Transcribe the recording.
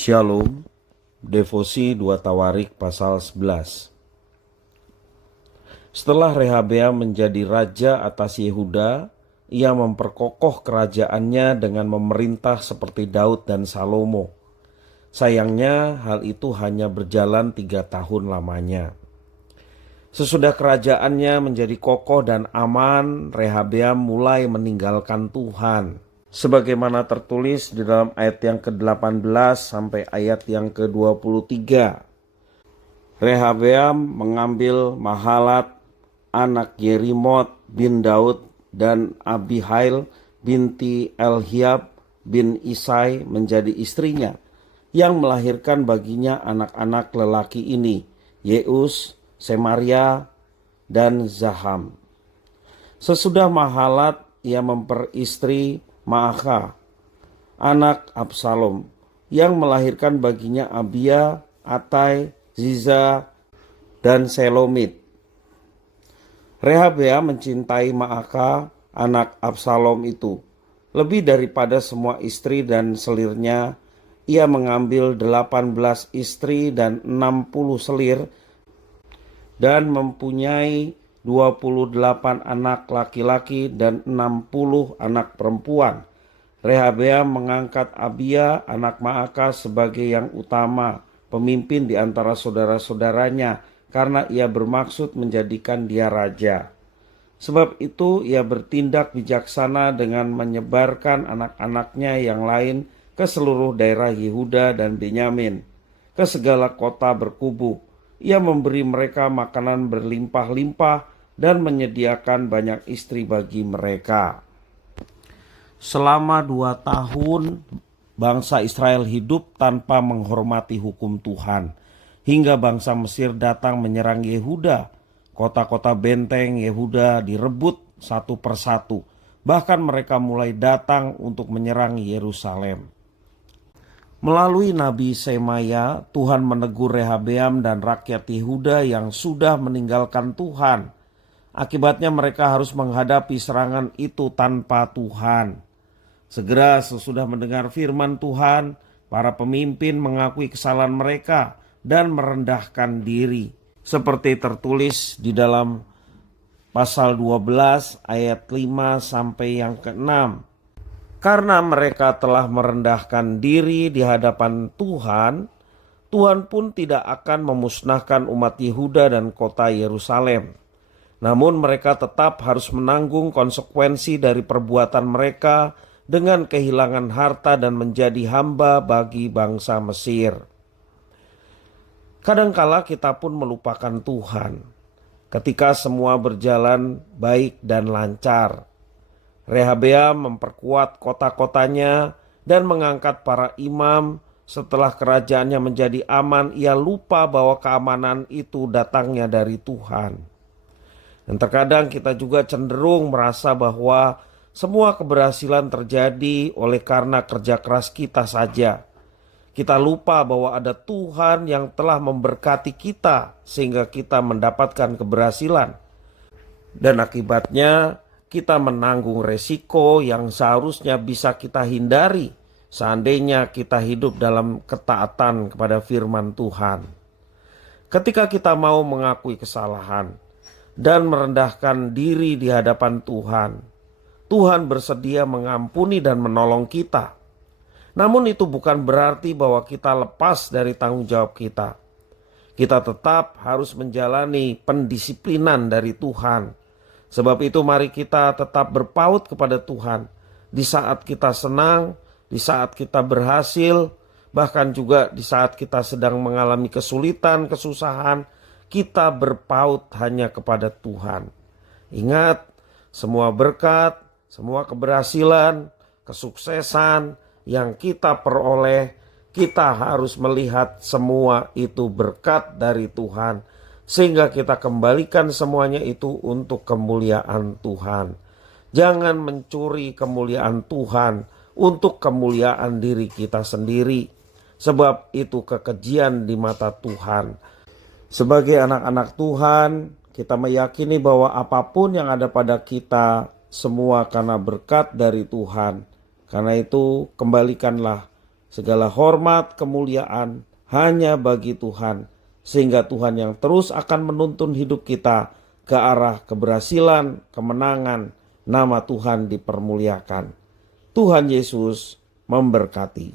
Shalom, Devosi 2 Tawarik pasal 11. Setelah Rehabeam menjadi raja atas Yehuda, ia memperkokoh kerajaannya dengan memerintah seperti Daud dan Salomo. Sayangnya hal itu hanya berjalan 3 tahun lamanya. Sesudah kerajaannya menjadi kokoh dan aman, Rehabeam mulai meninggalkan Tuhan. Sebagaimana tertulis di dalam ayat yang ke-18 sampai ayat yang ke-23. Rehabeam mengambil Mahalat anak Yerimot bin Daud dan Abihail binti Elhiab bin Isai menjadi istrinya, yang melahirkan baginya anak-anak lelaki ini, Yeus, Semaria, dan Zaham. Sesudah Mahalat, ia memperistri Maaka, anak Absalom, yang melahirkan baginya Abia, Atai, Ziza, dan Selomit. Rehabeam mencintai Maaka, anak Absalom itu. Lebih daripada semua istri dan selirnya, ia mengambil 18 istri dan 60 selir, dan mempunyai 28 anak laki-laki dan 60 anak perempuan. Rehabeam mengangkat Abia anak Maaka sebagai yang utama, pemimpin di antara saudara-saudaranya, karena ia bermaksud menjadikan dia raja. Sebab itu ia bertindak bijaksana dengan menyebarkan anak-anaknya yang lain ke seluruh daerah Yehuda dan Benyamin, ke segala kota berkubu. Ia memberi mereka makanan berlimpah-limpah dan menyediakan banyak istri bagi mereka. Selama 2 tahun, bangsa Israel hidup tanpa menghormati hukum Tuhan, hingga bangsa Mesir datang menyerang Yehuda. Kota-kota benteng Yehuda direbut satu persatu. Bahkan mereka mulai datang untuk menyerang Yerusalem. Melalui Nabi Semaya, Tuhan menegur Rehabeam dan rakyat Yehuda yang sudah meninggalkan Tuhan. Akibatnya mereka harus menghadapi serangan itu tanpa Tuhan. Segera sesudah mendengar firman Tuhan, para pemimpin mengakui kesalahan mereka dan merendahkan diri. Seperti tertulis di dalam pasal 12 ayat 5 sampai yang ke-6. Karena mereka telah merendahkan diri di hadapan Tuhan, Tuhan pun tidak akan memusnahkan umat Yehuda dan kota Yerusalem. Namun mereka tetap harus menanggung konsekuensi dari perbuatan mereka dengan kehilangan harta dan menjadi hamba bagi bangsa Mesir. Kadangkala kita pun melupakan Tuhan ketika semua berjalan baik dan lancar. Rehabeam memperkuat kota-kotanya dan mengangkat para imam. Setelah kerajaannya menjadi aman, ia lupa bahwa keamanan itu datangnya dari Tuhan. Dan terkadang kita juga cenderung merasa bahwa semua keberhasilan terjadi oleh karena kerja keras kita saja. Kita lupa bahwa ada Tuhan yang telah memberkati kita sehingga kita mendapatkan keberhasilan. Dan akibatnya kita menanggung resiko yang seharusnya bisa kita hindari seandainya kita hidup dalam ketaatan kepada firman Tuhan. Ketika kita mau mengakui kesalahan dan merendahkan diri di hadapan Tuhan, Tuhan bersedia mengampuni dan menolong kita. Namun itu bukan berarti bahwa kita lepas dari tanggung jawab kita. Kita tetap harus menjalani pendisiplinan dari Tuhan. Sebab itu mari kita tetap berpaut kepada Tuhan. Di saat kita senang, di saat kita berhasil, bahkan juga di saat kita sedang mengalami kesulitan, kesusahan, kita berpaut hanya kepada Tuhan. Ingat, semua berkat, semua keberhasilan, kesuksesan yang kita peroleh, kita harus melihat semua itu berkat dari Tuhan. Sehingga kita kembalikan semuanya itu untuk kemuliaan Tuhan. Jangan mencuri kemuliaan Tuhan untuk kemuliaan diri kita sendiri. Sebab itu kekejian di mata Tuhan. Sebagai anak-anak Tuhan, kita meyakini bahwa apapun yang ada pada kita, semua karena berkat dari Tuhan. Karena itu kembalikanlah Segala hormat, kemuliaan hanya bagi Tuhan, sehingga Tuhan yang terus akan menuntun hidup kita ke arah keberhasilan, kemenangan. Nama Tuhan dipermuliakan. Tuhan Yesus memberkati.